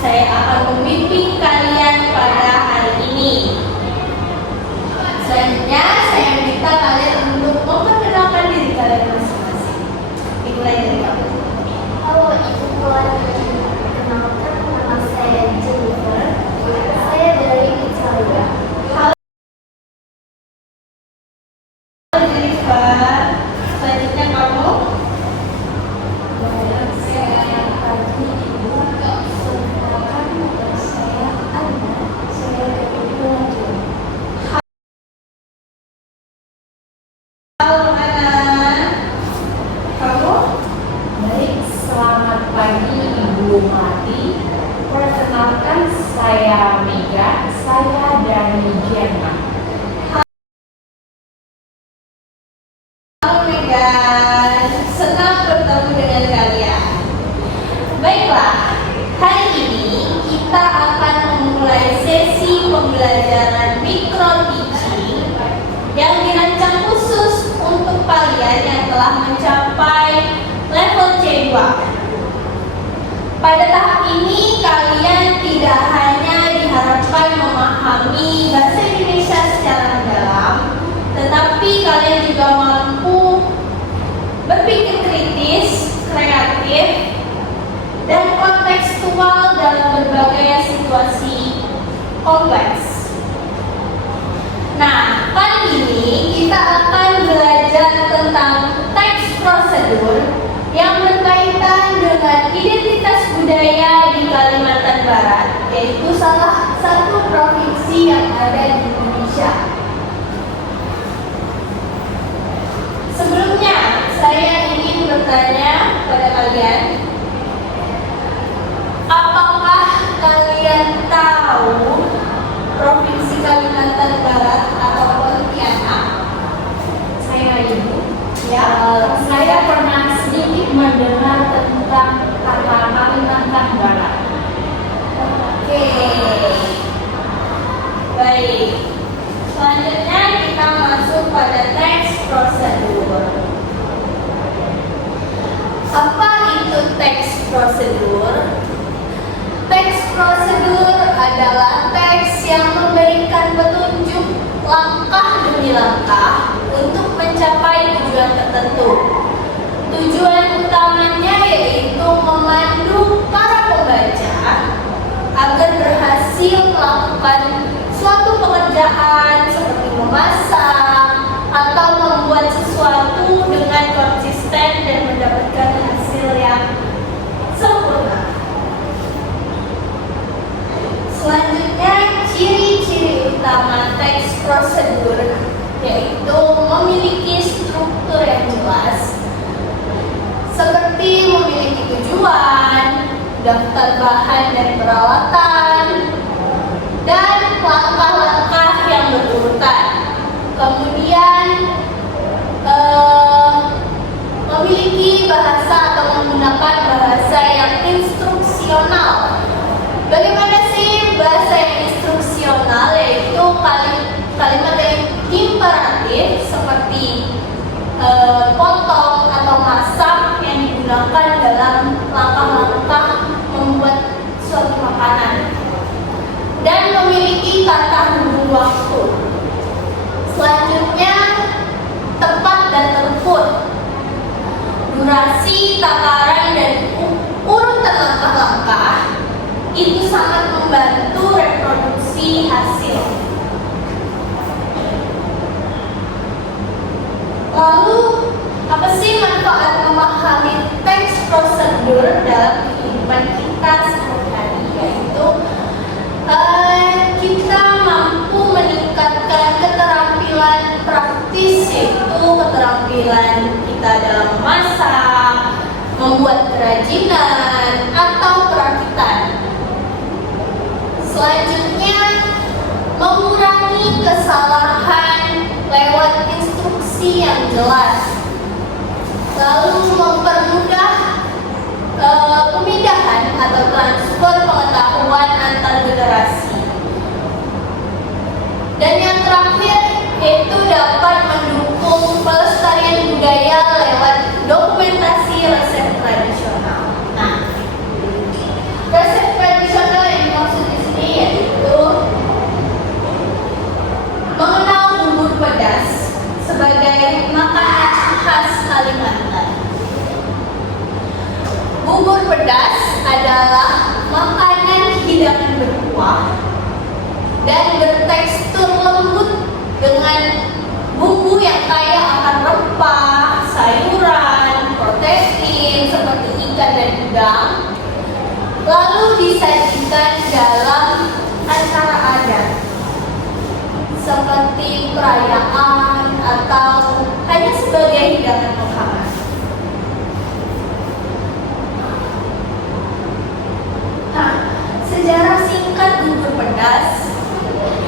Saya akan membimbing kalian pada hari ini. Selanjutnya, saya minta kalian untuk memperkenalkan diri kalian masing-masing. Dimulai dari kamu. Halo Ibu perkenalkan nama saya Jennifer. Saya dari Italia. Halo Jennifer. Selanjutnya kamu. Saya pagi Ibu. Perkenalkan nama saya Anna. Saya dari Belanda. Halo Ana. Kamu? Baik, selamat pagi Ibu Mati. Perkenalkan saya Mega, saya dari Jerman. Halo Megan, senang bertemu dengan kalian. Baiklah, hari ini kita akan memulai sesi pembelajaran micro teaching yang dirancang khusus untuk kalian yang telah mencapai level C2. Pada tahap ini kalian tidak hanya diharapkan memahami bahasa Indonesia secara mendalam, tetapi kalian juga mampu berpikir kritis, kreatif, dan kontekstual dalam berbagai situasi kompleks. Nah, kali ini kita akan belajar tentang teks prosedur yang berkaitan dengan identitas budaya di Kalimantan Barat, yaitu salah satu provinsi yang ada di Indonesia. Sebelumnya, saya ingin bertanya kepada kalian, apakah kalian tahu Provinsi Kalimantan Barat atau Pontianak? Saya Ibu. Ya, Saya pernah sedikit mendengar tentang kata Kalimantan Barat. Oke. Baik. Selanjutnya kita masuk pada teks prosedur. Apa itu teks prosedur? Teks prosedur adalah teks yang memberikan petunjuk langkah demi langkah untuk mencapai tujuan tertentu. Tujuan utamanya yaitu memandu para pembaca agar berhasil melakukan suatu pekerjaan seperti memasak atau membuat sesuatu dengan konsisten dan mendapatkan hasil yang sempurna. Selanjutnya, ciri-ciri utama teks prosedur yaitu memiliki struktur yang jelas, seperti memiliki tujuan, daftar bahan dan peralatan, dan langkah-langkah yang berurutan. Kemudian memiliki bahasa atau menggunakan bahasa yang instruksional. Bagaimana sih bahasa yang instruksional? Yaitu kalimat yang imperatif seperti potong atau masak yang digunakan dalam langkah-langkah membuat suatu makanan, dan memiliki kata hubung waktu. Selanjutnya, tepat dan terukur. Durasi, takaran, dan urutan langkah-langkah itu sangat membantu reproduksi hasil. Lalu, apa sih manfaat memahami teks prosedur dalam kehidupan kita sehari-hari? Yaitu kita mampu meningkatkan keterampilan praktis, yaitu keterampilan kita dalam memasak, membuat kerajinan, atau perakitan. Selanjutnya, mengurangi kesalahan lewat instruksi yang jelas. Lalu mempermudah pemindahan atau transfer pengetahuan antar generasi. Dan yang terakhir yaitu dapat mendukung pelestarian budaya lewat dokumentasi resep tradisional. Nah, resep tradisional pedas adalah makanan hidangan berkuah dan bertekstur lembut dengan bumbu yang kaya akan rempah, sayuran, protein seperti ikan dan udang, lalu disajikan dalam acara adat seperti perayaan atau hanya sebagai hidangan makanan. Nah, sejarah singkat bubur pedas.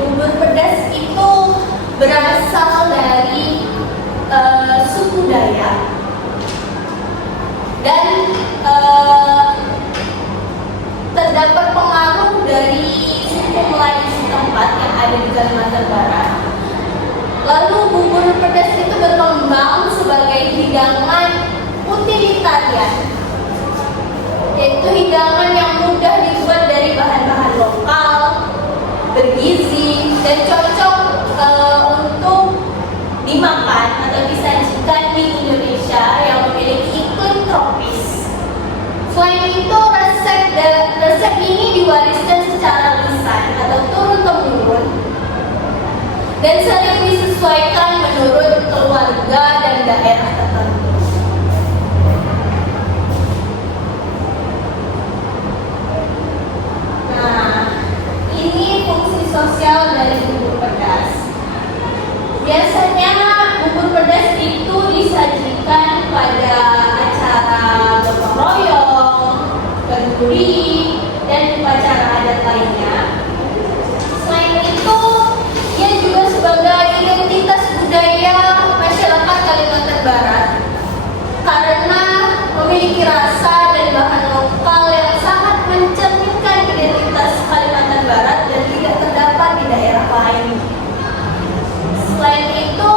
Bubur pedas itu berasal dari suku Dayak dan terdapat pengaruh dari suku Melayu setempat yang ada di Kalimantan Barat. Lalu bubur pedas itu berkembang sebagai hidangan utilitarian, yaitu hidangan yang mudah dibuat dari bahan-bahan lokal, bergizi, dan cocok untuk dimakan atau disajikan di Indonesia yang memiliki iklim tropis. Selain itu, resep ini diwariskan secara lisan atau turun-temurun dan sering disesuaikan menurut keluarga dan daerah tertentu. Nah, ini fungsi sosial dari bubur pedas. Biasanya bubur pedas itu disajikan pada acara gotong royong, kenduri, dan upacara adat lainnya. Selain itu, ia juga sebagai identitas budaya masyarakat Kalimantan Barat karena memiliki rasa dan bahan lokal yang sangat mencerminkan identitas Kalimantan Barat dan tidak terdapat di daerah lain. Selain itu,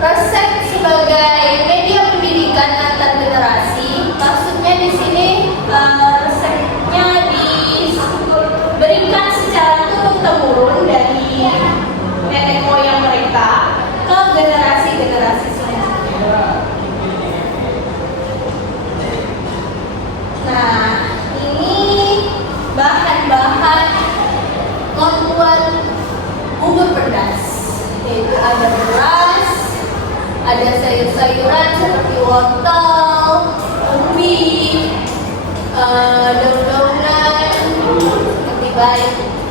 resep sebagai media pendidikan antar generasi, maksudnya di sini resepnya diberikan secara turun-temurun dari nenek moyang mereka ke generasi-generasi selanjutnya. Nah, ini bahan-bahan membuat bubur pedas, yaitu ada beras, ada sayur-sayuran seperti wortel, ubi, daun-daunan seperti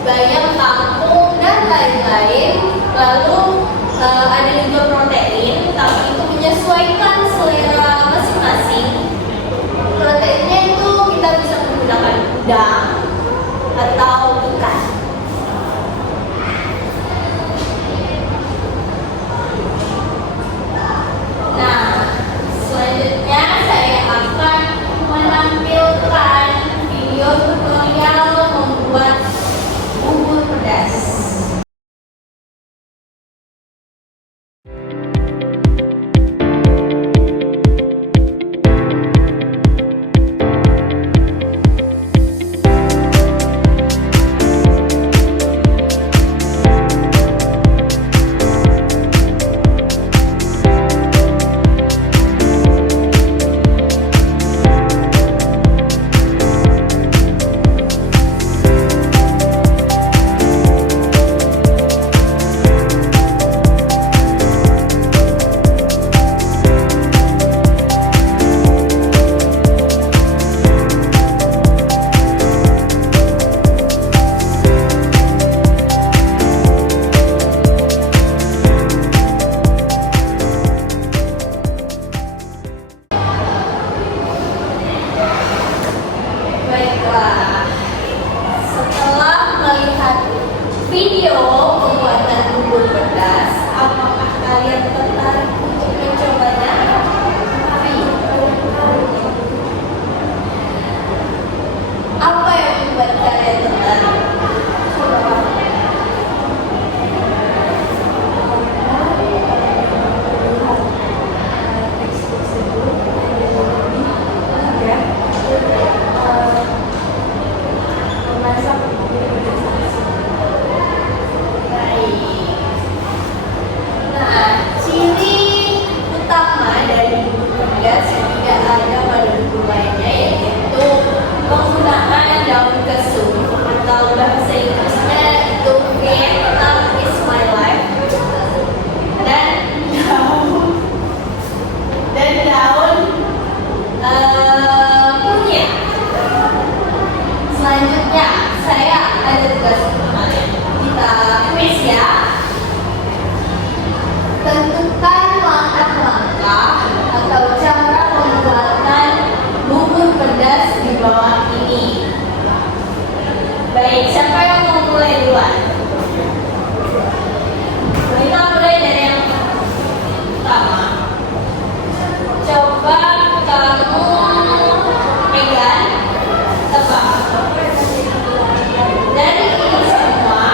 bayam, kangkung, dan lain-lain. Lalu ada juga protein, tapi itu menyesuaikan selera masing-masing. Proteinnya itu kita bisa menggunakan udang atau ikan. Nah, selanjutnya saya akan menampilkan video tutorial membuat bubur pedas. daun kesum, atau bahasa Inggrisnya itu Vietnam is my life. Dan daun kunyit. Selanjutnya saya ada tugas untuk kalian. Kita quiz ya. Tentukan langkah-langkah atau cara pembuatan bubur pedas di bawah ini. Baik, siapa yang mau mulai duluan? Kita mulai dari yang pertama. Coba kamu pegang, tebak. Dari ini semua,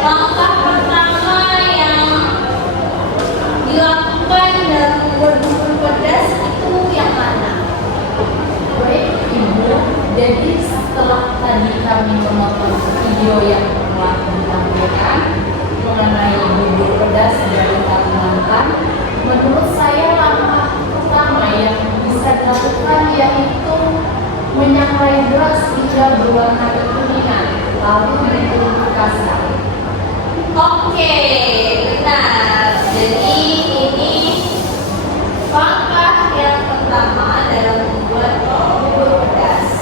langkah pertama yang dilakukan dalam membuat bubur pedas itu yang mana? Baik Ibu, jadi setelah tadi kami menonton video yang telah ditampilkan mengenai bubur pedas dari Kalimantan, menurut saya langkah pertama yang bisa dilakukan yaitu menyangrai beras hingga berwarna kekuningan, lalu ditumbuk kasar. Oke, benar. Jadi ini langkah yang pertama dalam membuat bubur pedas,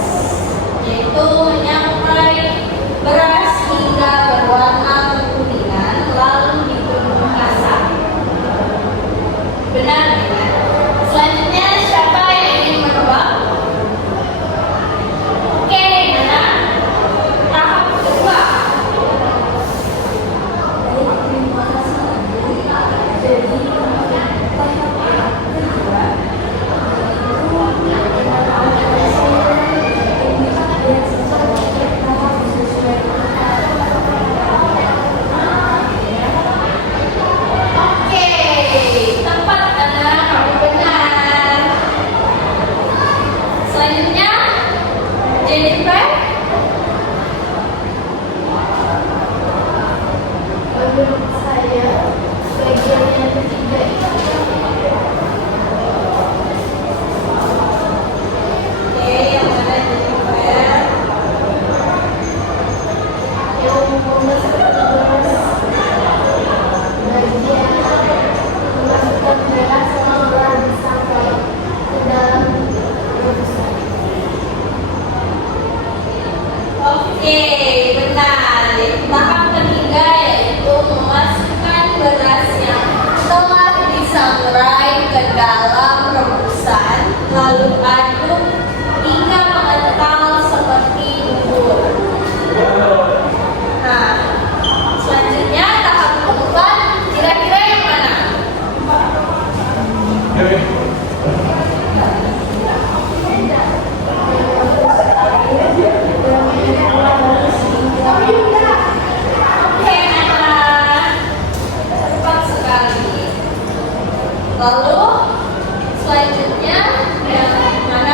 yaitu menyangrai beras hingga berwarna kekuningan, lalu ditumbuk kasar. Benar, benar. Selanjutnya siapa yang ingin menebak? Oke, benar. Tahap kedua. Oke, tepat karena kamu benar. Selanjutnya, Jennifer. Menurut saya, bagian yang ketiga itu Oke, yang mana Jennifer? yang memasukkan beras, bagian memasukkan beras setelah disangrai ke dalam rebusan. Oke, benar. Tahap ketiga yaitu memasukkan beras yang telah disangrai ke dalam rebusan, lalu aduk hingga mengental seperti bubur. Nah, selanjutnya tahap keempat, kira-kira yang mana? Oke, Nana. Cepat sekali. Lalu selanjutnya yang mana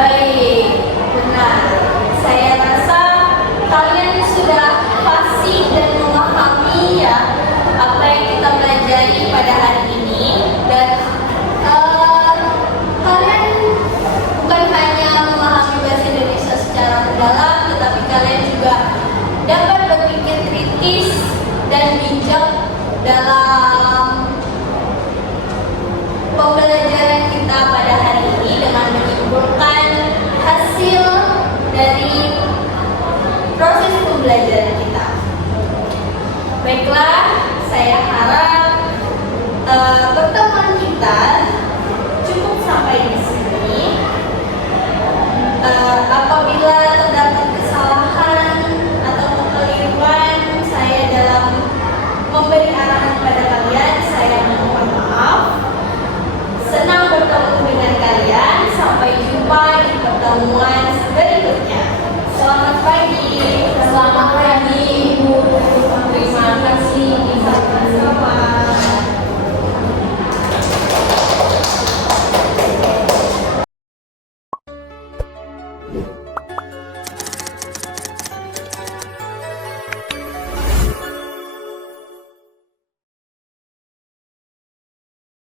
Baik, benar. Saya rasa kalian sudah fasih dan memahami ya apa yang kita pelajari pada hari ini, dan kalian bukan hanya memahami bahasa Indonesia secara mendalam, tetapi kalian juga dapat berpikir kritis dan bijak dalam pembelajaran kita pada hari ini dengan menyimpulkan hasil dari proses pembelajaran kita. Baiklah, saya harap pertemuan kita cukup sampai di sini. Apabila terdapat kesalahan atau kekeliruan saya dalam memberi arahan pada kalian, saya mohon maaf. Senang bertemu dengan kalian. Sampai jumpa di pertemuan berikutnya. Selamat pagi. Selamat pagi.